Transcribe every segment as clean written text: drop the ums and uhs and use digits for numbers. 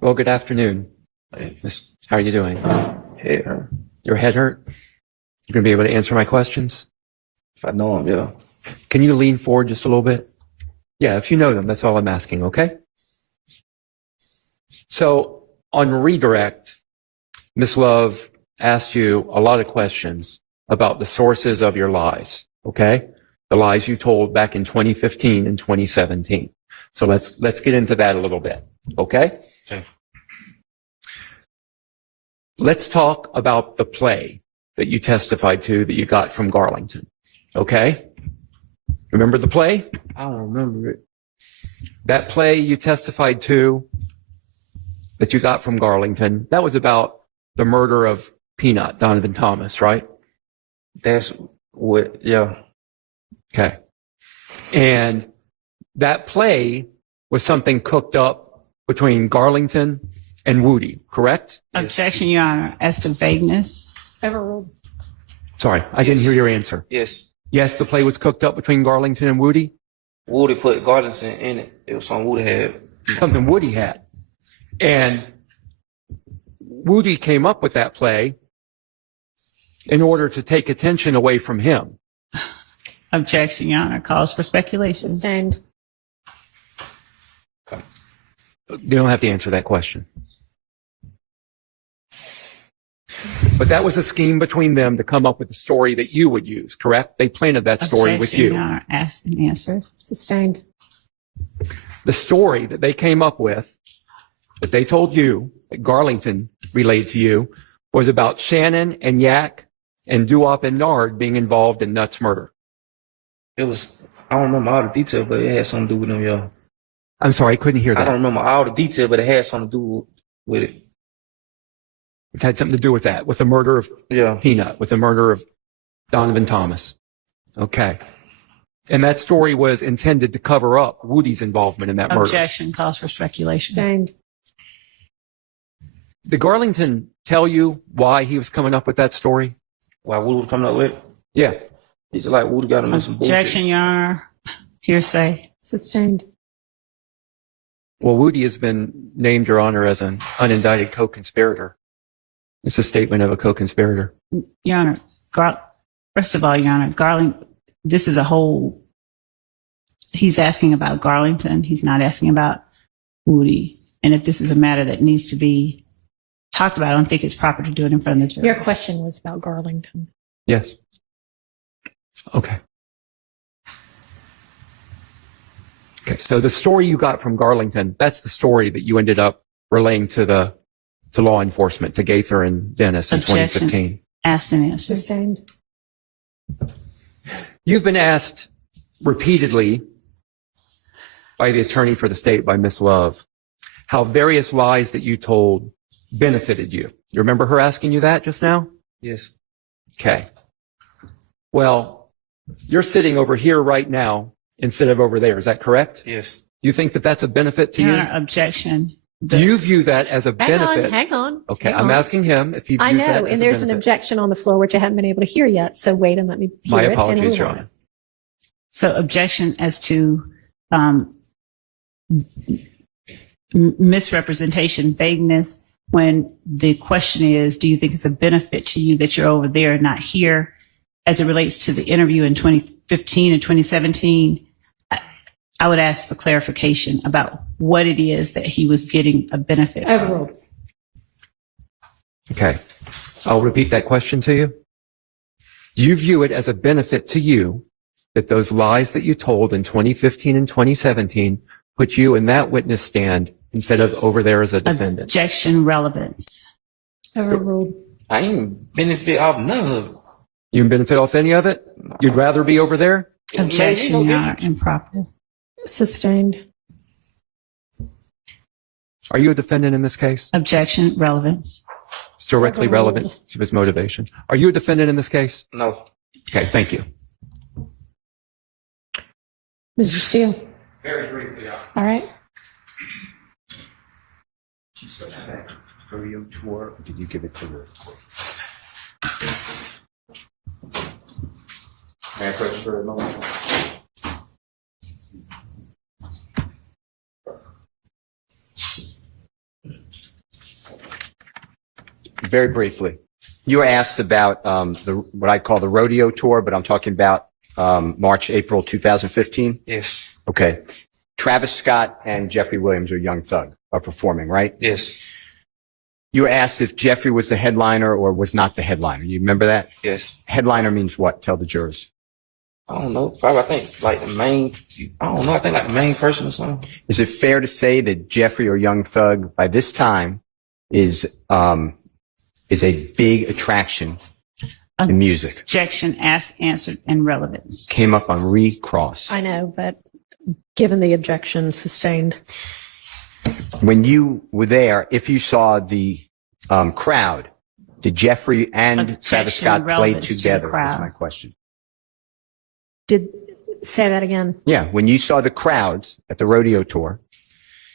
Well, good afternoon. How are you doing? Hey, Your head hurt? You're going to be able to answer my questions? if I know him, yeah. Can you lean forward just a little bit? Yeah, if you know them, that's all I'm asking, okay? So on redirect, Ms. Love asked you a lot of questions about the sources of your lies, okay? The lies you told back in 2015 and 2017. So let's get into that a little bit, okay? Okay. Let's talk about the play that you testified to that you got from Garlington, okay? Remember the play? I don't remember it. That play you testified to that you got from Garlington, that was about the murder of Peanut, Donovan Thomas, right? That's what, yeah. Okay. And that play was something cooked up between Garlington and Woody, correct? Objection, Your Honor, as to vagueness. Overruled. Sorry, I didn't hear your answer. Yes. Yes, the play was cooked up between Garlington and Woody? Woody put Garlington in it. It was something Woody had. Something Woody had. And Woody came up with that play in order to take attention away from him. Objection, Your Honor, calls for speculation. Sustained. You don't have to answer that question. But that was a scheme between them to come up with a story that you would use, correct? They planted that story with Objection, you. Your Honor, asked and answered. Sustained. The story that they came up with, that they told you, that Garlington relayed to you, was about Shannon and Yak and Duop and Nard being involved in Nutt's murder. It was, I don't remember all the details, but it had something to do with them, yeah. I'm sorry, I couldn't hear I don't that. remember all the details, but it had something to do with it. It had something to do with that, with the murder of Yeah. Peanut, with the murder of Donovan Thomas. Okay. And that story was intended to cover up Woody's involvement in that murder. Objection, calls for speculation. Sustained. Did Garlington tell you why he was coming up with that story? Why Woody was coming up with it? Yeah. It's just like Woody got him in some Objection, bullshit. Your Honor, hearsay. Sustained. Well, Woody has been named, Your Honor, as an unindicted co-conspirator. It's a statement of a co-conspirator. Your Honor, first of all, Your Honor, this is a whole, he's asking about Garlington. He's not asking about Woody. And if this is a matter that needs to be talked about, I don't think it's proper to do it in front of the jury. Your question was about Garlington. Yes. Okay. Okay. So the story you got from Garlington, that's the story that you ended up relaying to law enforcement, to Gaither and Dennis in Objection. 2015. Asked and answered. Sustained. You've been asked repeatedly by the attorney for the state, by Ms. Love, how various lies that you told benefited you. You remember her asking you that just now? Yes. Okay. Well, you're sitting over here right now instead of over there. Is that correct? Yes. Do you think that that's a benefit to Your you? Honor, objection. Do you view that as a benefit? Hang on. Okay, hang I'm on. asking him if he views I that know, as and a there's an benefit. objection on the floor, which I haven't been able to hear yet. So wait and let me hear My it. and apologies, move Your on. Honor. So objection as to misrepresentation, vagueness, when the question is, do you think it's a benefit to you that you're over there and not here? As it relates to the interview in 2015 and 2017, I would ask for clarification about what it is that he was getting a benefit from. Overruled. Okay. I'll repeat that question to you. Do you view it as a benefit to you that those lies that you told in 2015 and 2017 put you in that witness stand instead of over there as a defendant? Objection, relevance. Overruled. I ain't benefit off none of it. You benefit off any of it? You'd rather be over there? Objection, No Your Honor, difference. improper. Sustained. Are you a defendant in this case? Objection, relevance. It's directly relevant to his motivation. Are you a defendant in this case? No. Okay, thank you. Mr. Steele. Very briefly. All right. Tour. Did you give it to her? May I approach for a moment? very briefly. You were asked about what I call the rodeo tour, but I'm talking about March, April 2015. Yes. Okay. Travis Scott and Jeffrey Williams, or Young Thug, are performing, right? Yes. You were asked if Jeffrey was the headliner or was not the headliner. You remember that? Yes. Headliner means what? Tell the jurors. I don't know. Probably, I think like the main. I don't know. I think like the main person or something. Is it fair to say that Jeffrey or Young Thug by this time is a big attraction in music? Objection, asked, answered, and relevance. Came up on Recross. I know, but given the objection, sustained. When you were there, if you saw the crowd, did Jeffrey and Objection, Travis Scott play relevance to the together? crowd. That's my question. Say that again. Yeah, when you saw the crowds at the rodeo tour,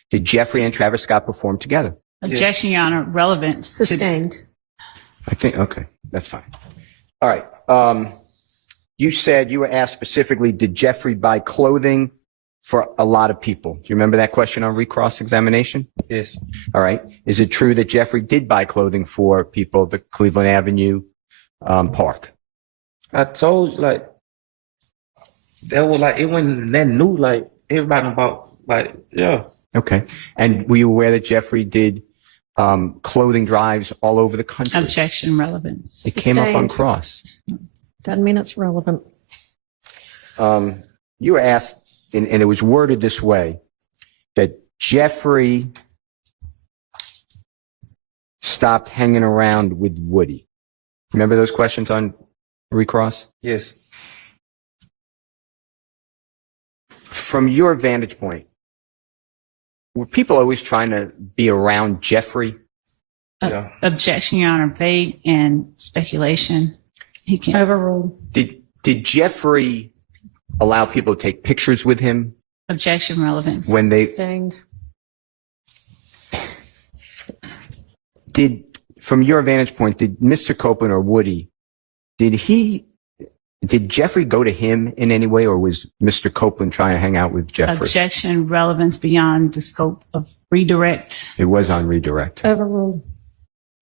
did Jeffrey and Travis Scott perform together? Objection, Your Honor, relevance to Sustained. I think, okay, that's fine. All right. You said you were asked specifically, did Jeffrey buy clothing for a lot of people? Do you remember that question on recross examination? Yes. All right. Is it true that Jeffrey did buy clothing for people at the Cleveland Avenue park? I told you, like, that was like, it wasn't that new. Like, everybody about, like, yeah. Okay. And were you aware that Jeffrey did clothing drives all over the country? objection, relevance. It came up on Sustained. cross. Doesn't mean it's relevant. You were asked, and it was worded this way, that Jeffrey stopped hanging around with Woody. Remember those questions on recross? Yes. From your vantage point, were people always trying to be around Jeffrey? Yeah. Objection, Your Honor, vague and speculation. He can't. Overruled. Did Jeffrey allow people to take pictures with him Objection, relevance. when they Sustained. did? From your vantage point, did Mr. Copeland or Woody, did Jeffrey go to him in any way, or was Mr. Copeland trying to hang out with Jeffrey? Objection, relevance beyond the scope of redirect. It was on redirect. Overruled.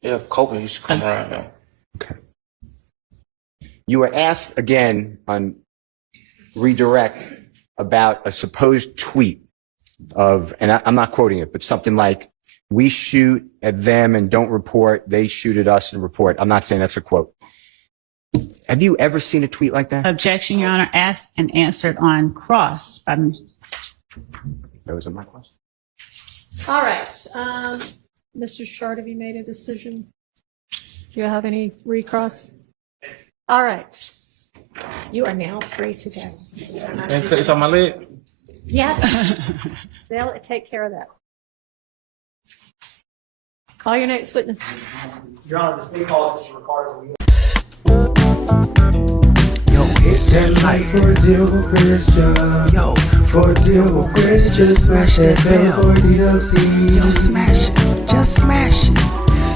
Yeah, Copeland used to come around, yeah. Okay. You were asked again on redirect about a supposed tweet of, and I'm not quoting it, but something like, "We shoot at them and don't report. They shoot at us and report." I'm not saying that's a quote. Have you ever seen a tweet like that? Objection, Your Honor, asked and answered on cross. That wasn't my question. All right. Mr. Short, have you made a decision? Do you have any recross? All right. You are now free to go. And it's on my leg. Yes. They'll take care of that. Call your next witness. Your Honor, the state calls Mr. Ricardo. Yo, hit that like for a deal with Christian. Yo, for a deal with Christian. Smash that bell for DWC. Yo, smash it. Just smash it.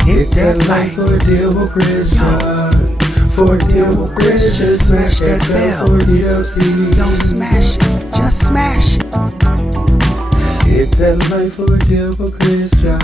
Hit that like for a deal with Christian. For a deal with Christian. Smash that bell for DWC. Yo, smash it. Just smash it. Hit that like for a deal with Christian.